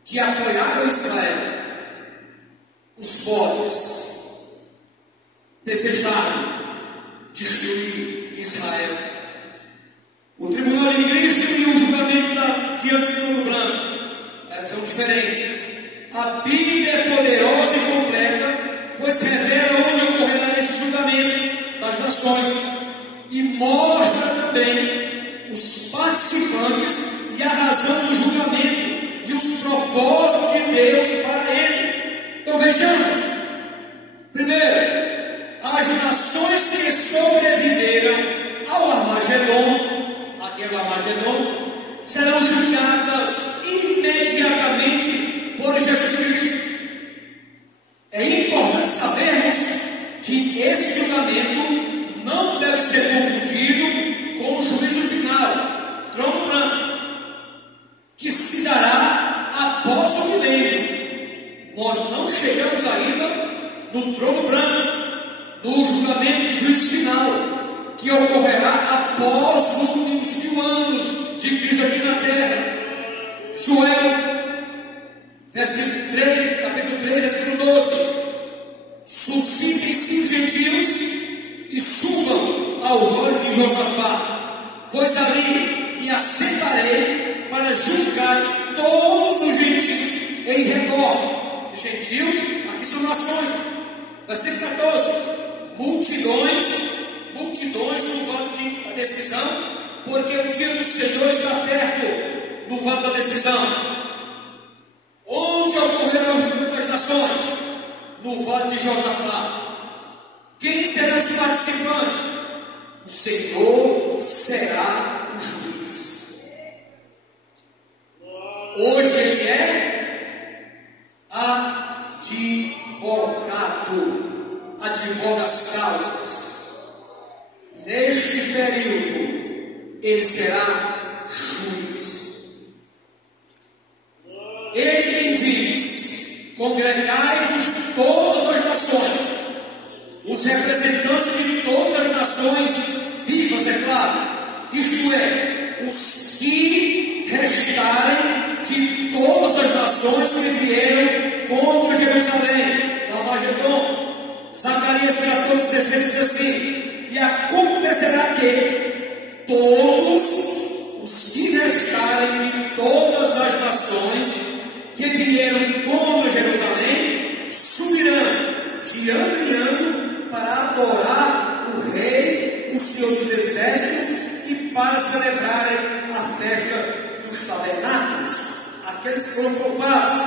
que apoiaram Israel. Os bodes desejaram destruir Israel. O tribunal de Cristo e o julgamento diante do trono branco são diferentes. A Bíblia é poderosa e completa, pois revela onde ocorrerá esse julgamento das nações e mostra também os participantes e a razão do julgamento e os propósitos de Deus para ele. Então vejamos. Primeiro, as nações que sobreviveram ao Armagedon, a guerra do Armagedon, serão julgadas imediatamente por Jesus Cristo. É importante sabermos que esse julgamento não deve ser confundido com o juízo final, trono branco, que se dará após o milênio. Nós não chegamos ainda no trono branco, no julgamento de juízo final. que ocorrerá após os 1000 anos de Cristo aqui na terra. Joel, versículo 3, capítulo 3, versículo 12. Suscitem-se os gentios e subam ao vale de Josafá, pois ali me assentarei para julgar todos os gentios em redor. Os gentios, aqui são nações. Versículo 14. Multidões no vale da decisão, porque o dia do Senhor está perto, no vale da decisão. Onde ocorrerá o julgamento das nações? No vale de Josafá. Quem serão os participantes? O Senhor será o juiz. Hoje ele é advoga as causas. Neste período ele será juiz. Ele quem diz: congregai-vos todas as nações, os representantes de todas as nações vivas, é claro, isto é, os que restarem de todas as nações que vieram contra Jerusalém, no Armagedon. Zacarias 14,16 diz assim: e acontecerá que todos os que restarem de todas as nações que vieram contra Jerusalém subirão de ano em ano para adorar o Rei, o Senhor dos Exércitos, e para celebrarem a festa dos tabernáculos, aqueles que foram poupados.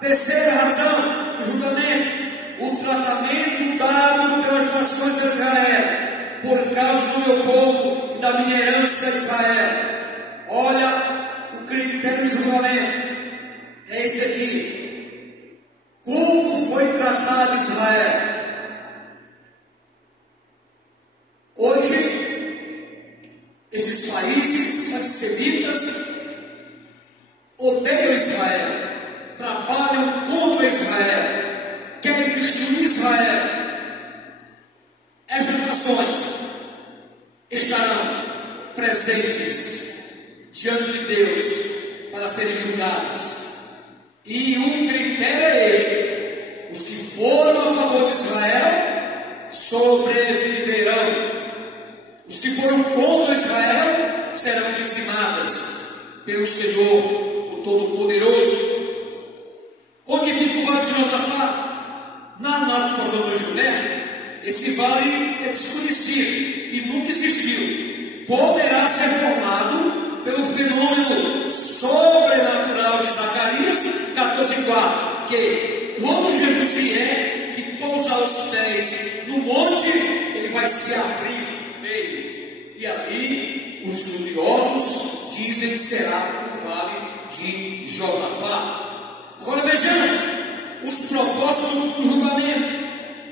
Terceira razão do julgamento: o tratamento dado pelas nações de Israel por causa do meu povo e da minha herança Israel. Olha o critério de julgamento. É esse aqui. Como foi tratado Israel? Hoje, esses países antissemitas odeiam Israel, trabalham contra Israel, querem destruir Israel. Estas nações estarão presentes diante de Deus para serem julgadas. E o critério é este: os que foram a favor de Israel sobreviverão, os que foram contra Israel serão dizimadas pelo Senhor, o Todo-Poderoso. Onde fica o vale de Josafá? Na norte do Jordão Judéia. Esse vale é desconhecido e nunca existiu. Poderá ser formado pelo fenômeno sobrenatural de Zacarias 14,4, que quando Jesus vier, que pousar os pés no monte, ele vai se abrir no meio, e ali os estudiosos dizem que será o vale de Josafá. Agora vejamos os propósitos do julgamento: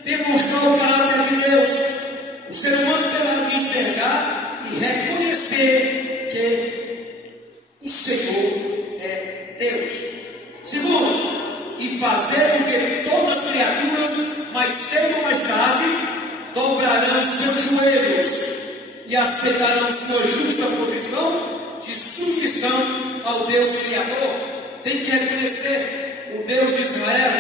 demonstrar o caráter de Deus. O ser humano terá de enxergar e reconhecer que o Senhor é Deus. Segundo, e fazer com que todas as criaturas, mais cedo ou mais tarde, dobrarão seus joelhos e aceitarão sua justa posição de submissão ao Deus Criador. Tem que reconhecer o Deus de Israel.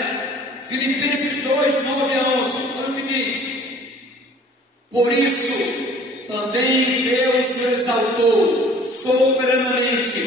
Filipenses 2, 9 a 11, olha o que diz: por isso também Deus o exaltou soberanamente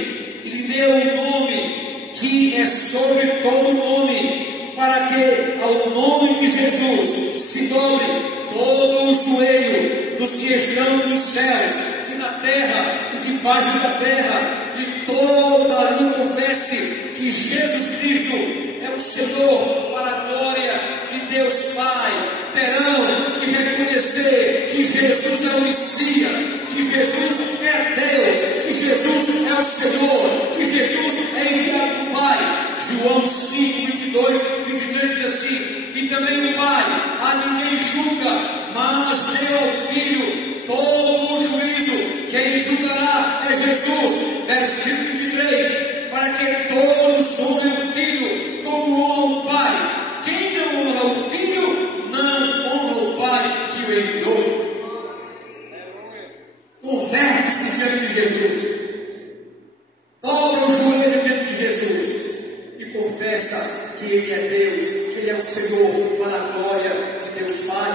e lhe deu um nome que é sobre todo nome, para que ao nome de Jesus se dobre todo o joelho dos que estão nos céus e na terra e debaixo da terra, e toda língua confesse que Jesus Cristo é o Senhor, para a glória de Deus Pai. Terão que reconhecer que Jesus é o Messias, que Jesus é Deus, que Jesus é o Senhor, que Jesus é enviado do Pai. João 5, 22, 23 diz assim: e também o Pai a ninguém julga, mas deu ao Filho todo o juízo. Quem julgará é Jesus. Versículo 23: para que todos honrem o Filho como honram o Pai. Quem não honra o Filho, não honra o Pai que o enviou. de Jesus. Dobra o joelho diante de Jesus e confessa que Ele é Deus, que Ele é o Senhor, para a glória de Deus Pai.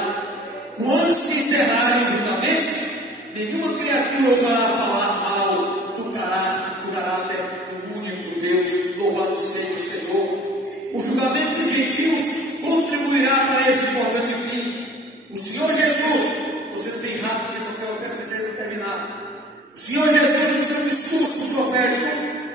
Quando se encerrarem os julgamentos, nenhuma criatura ousará falar mal do caráter do único Deus. Louvado seja o Senhor. O julgamento dos gentios contribuirá para esse importante fim. O Senhor Jesus, você bem rápido, que eu até preciso terminar. O Senhor Jesus, no seu discurso profético,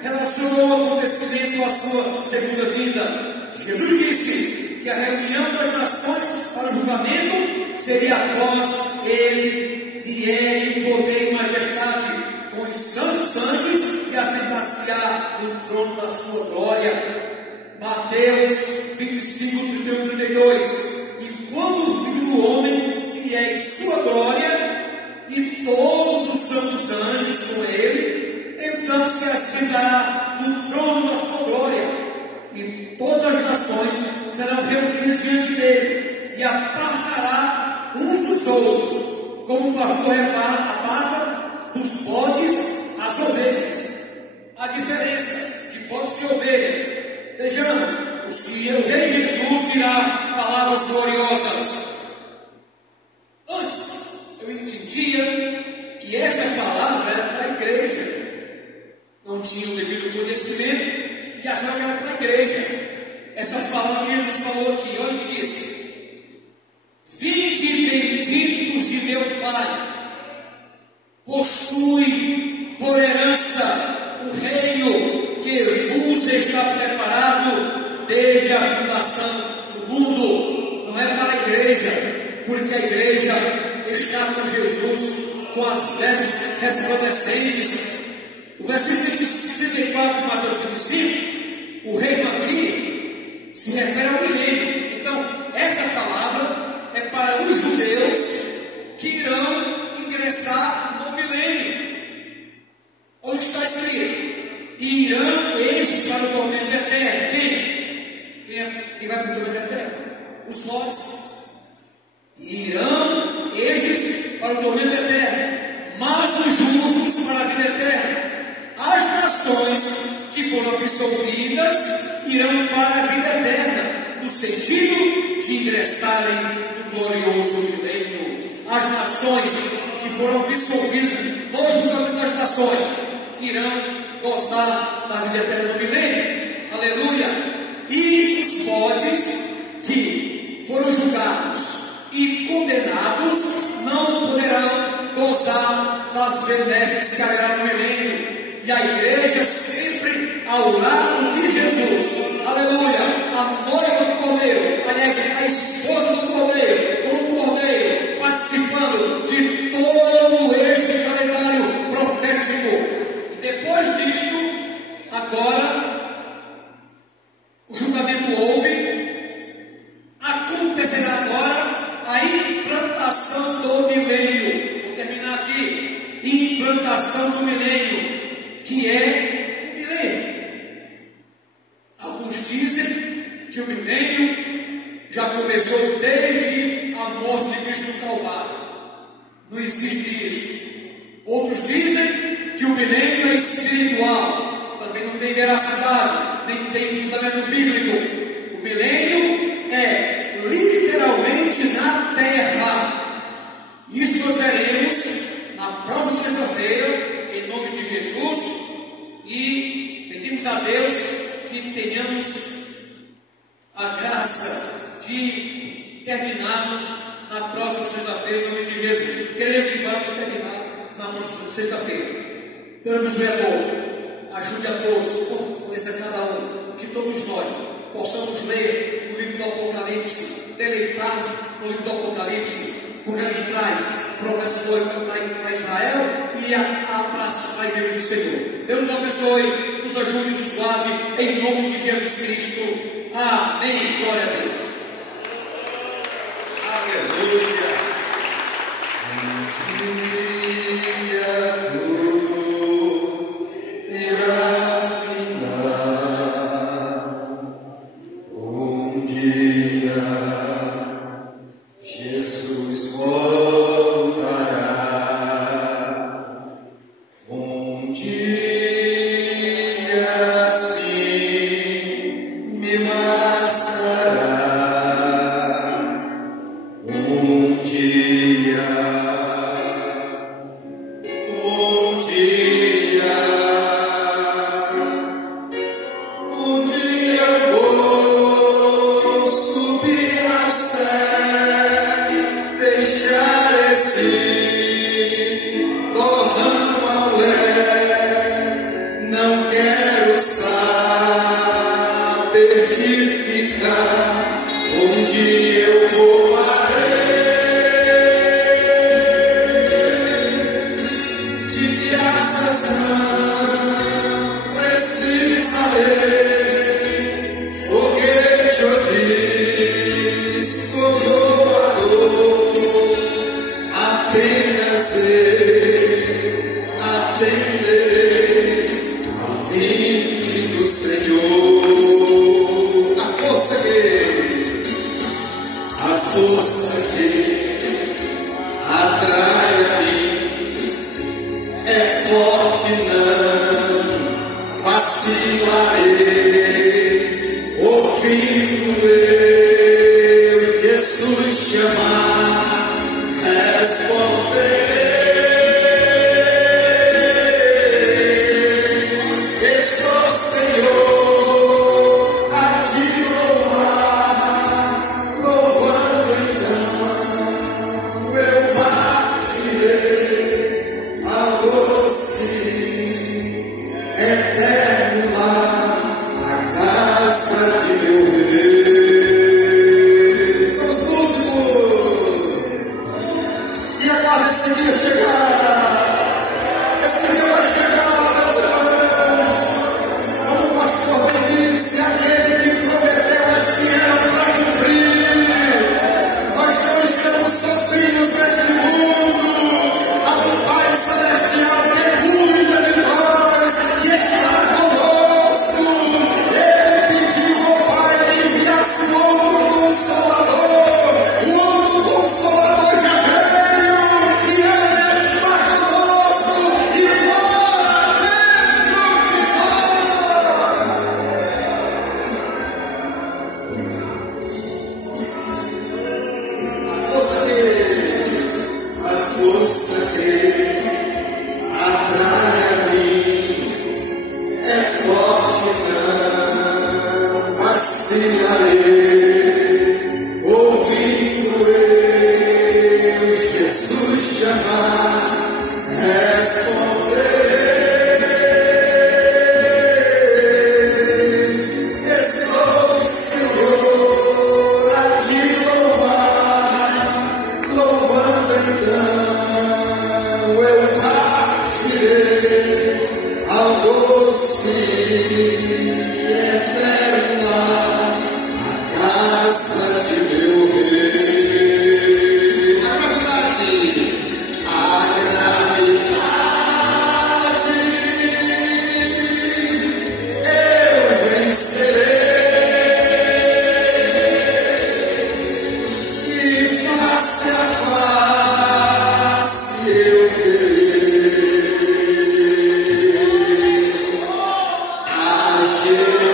relacionou o acontecimento à sua segunda vinda. Jesus disse que a reunião das nações para o julgamento seria após Ele vier em poder e majestade, com os santos anjos, e assentar-se-á no trono da sua glória. Mateus 25, 31, 32. E quando o Filho do Homem vier em sua glória, e todos os santos anjos com Ele, então se assentará no trono da sua glória, e todas as nações serão reunidas diante dele, e apartará uns dos outros, como o pastor aparta dos bodes as ovelhas. A diferença de bodes e ovelhas. Vejamos, o Rei Jesus dirá palavras gloriosas. Antes, eu entendia que essa palavra era para a igreja. Não tinha o devido conhecimento e achava que era para a igreja. Essa palavra que Jesus falou aqui, olha o que diz: vinde benditos de meu Pai, possui por herança o reino que vos está preparado desde a fundação do mundo. Não é para a igreja, porque a igreja está com Jesus, com as vestes resplandecentes. O versículo 34 de Mateus 25, o reino aqui se refere ao milênio. Então, esta palavra é para os judeus que irão ingressar no milênio. Olha o que está escrito: irão estes para o tormento eterno. Quem vai para o tormento eterno? Os mortos. Irão estes para o tormento eterno, mas os justos para a vida eterna. As nações que foram absolvidas irão para a vida eterna, no sentido de ingressarem no glorioso milênio. As nações que foram absolvidas no julgamento das nações irão gozar da vida eterna no milênio. Aleluia! E os bodes que foram julgados e condenados não poderão gozar das benesses que haverá no milênio. E a igreja sempre ao lado de Jesus. Aleluia! A noiva do Cordeiro, aliás, a esposa do Cordeiro, com o Cordeiro, participando de todo este calendário profético. E depois disto, agora, o julgamento houve, acontecerá agora a implantação do milênio. Vou terminar aqui: implantação do milênio, que é o milênio. Alguns dizem que o milênio já começou desde a morte de Cristo no Calvário. Não existe isso. Outros dizem que o milênio é espiritual. Também não tem veracidade, nem tem fundamento bíblico. O milênio é literalmente na terra. Isso nós veremos na próxima sexta-feira, em nome de Jesus, e pedimos a Deus que tenhamos a graça de terminarmos na próxima sexta-feira, em nome de Jesus. Creio que vamos terminar na próxima sexta-feira. Deus abençoe a todos, ajude a todos, fortaleça cada um, que todos nós possamos ler o livro do Apocalipse, deleitarmos no livro do Apocalipse, porque ele traz promessas para Israel e para a igreja do Senhor. Deus nos abençoe, nos ajude e nos guarde, em nome de Jesus Cristo. Amém. Glória a Deus. Aleluia. Um dia tudo irá findar. Um dia Jesus voltará. forte não vacilarei, ouvindo eu Jesus chamar, responderei. Estou, Senhor, a te louvar, louvando então eu partirei ao doce eterno lar, a casa de meu rei. São os músicos e aguarda esse dia chegar. Esse dia vai chegar, meus irmãos. Como o pastor bem disse, aquele que prometeu é fiel para cumprir. Nós não estamos sozinhos neste mundo. Há um Pai Celestial que cuida de nós, que está conosco. Ele pediu ao Pai que enviasse um outro Consolador. O outro Consolador já veio e ele está conosco e mora dentro de nós. A força que atrai a mim é forte, não vacilarei, ouvindo eu Jesus chamar, responderei. Estou, Senhor, a te louvar, louvando então eu partirei ao doce eterno lar, a casa de meu rei. A gravidade, eu vencerei, e face a face eu verei a Jeová.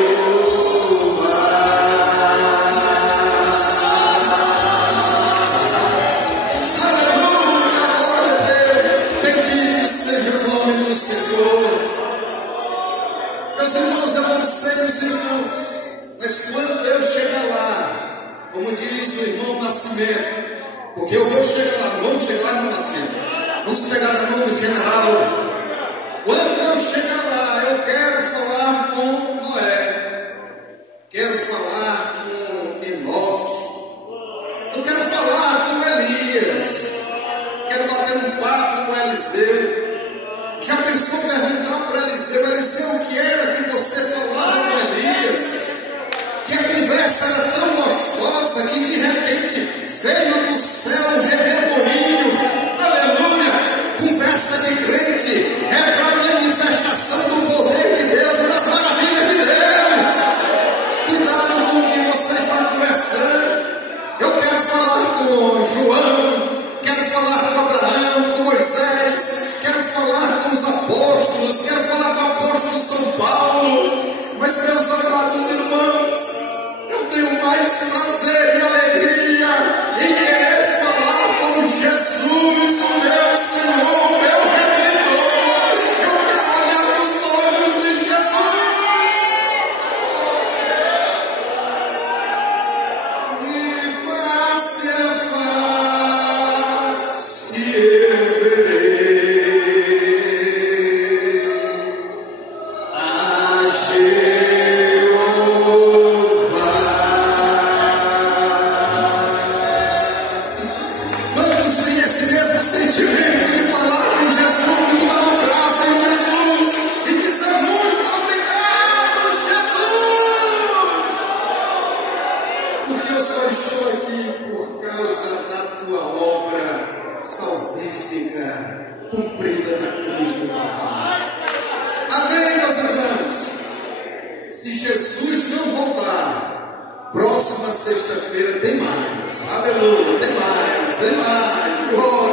Aleluia, glória a Deus, bendito seja o nome do Senhor. Meus irmãos, eu não sei os irmãos, mas quando eu chegar lá, como diz o irmão Nascimento, porque eu vou chegar lá, vamos chegar lá no Nascimento, vamos pegar na mão do general. Quando eu chegar lá, eu quero falar com Noé, quero falar com Enoque, eu quero falar com Elias, quero bater um papo com Eliseu. Já pensou perguntar para Eliseu, Eliseu, o que era que você falava com Elias? Que a conversa era tão gostosa que de repente veio do céu um redemoinho. Aleluia! Conversa de crente é para manifestação do poder de Deus e das maravilhas de Deus. Cuidado com o que você está conversando. Eu quero falar com João, quero falar com Abraão, com Moisés, quero falar com os apóstolos, quero falar com o apóstolo São Paulo. Mas, meus amados irmãos, eu tenho mais prazer e alegria em querer falar com Jesus, o meu Senhor, o meu Redentor. Eu quero olhar nos olhos de Jesus e face a face eu verei a Jeová. Quantos têm esse mesmo sentimento de falar com Jesus, de dar um abraço em Jesus e dizer muito obrigado, Jesus? Porque eu só estou aqui por causa da tua obra salvífica cumprida na cruz do Calvário. Amém, meus irmãos? Se Jesus não voltar, próxima sexta-feira tem mais. Aleluia, tem mais, glória.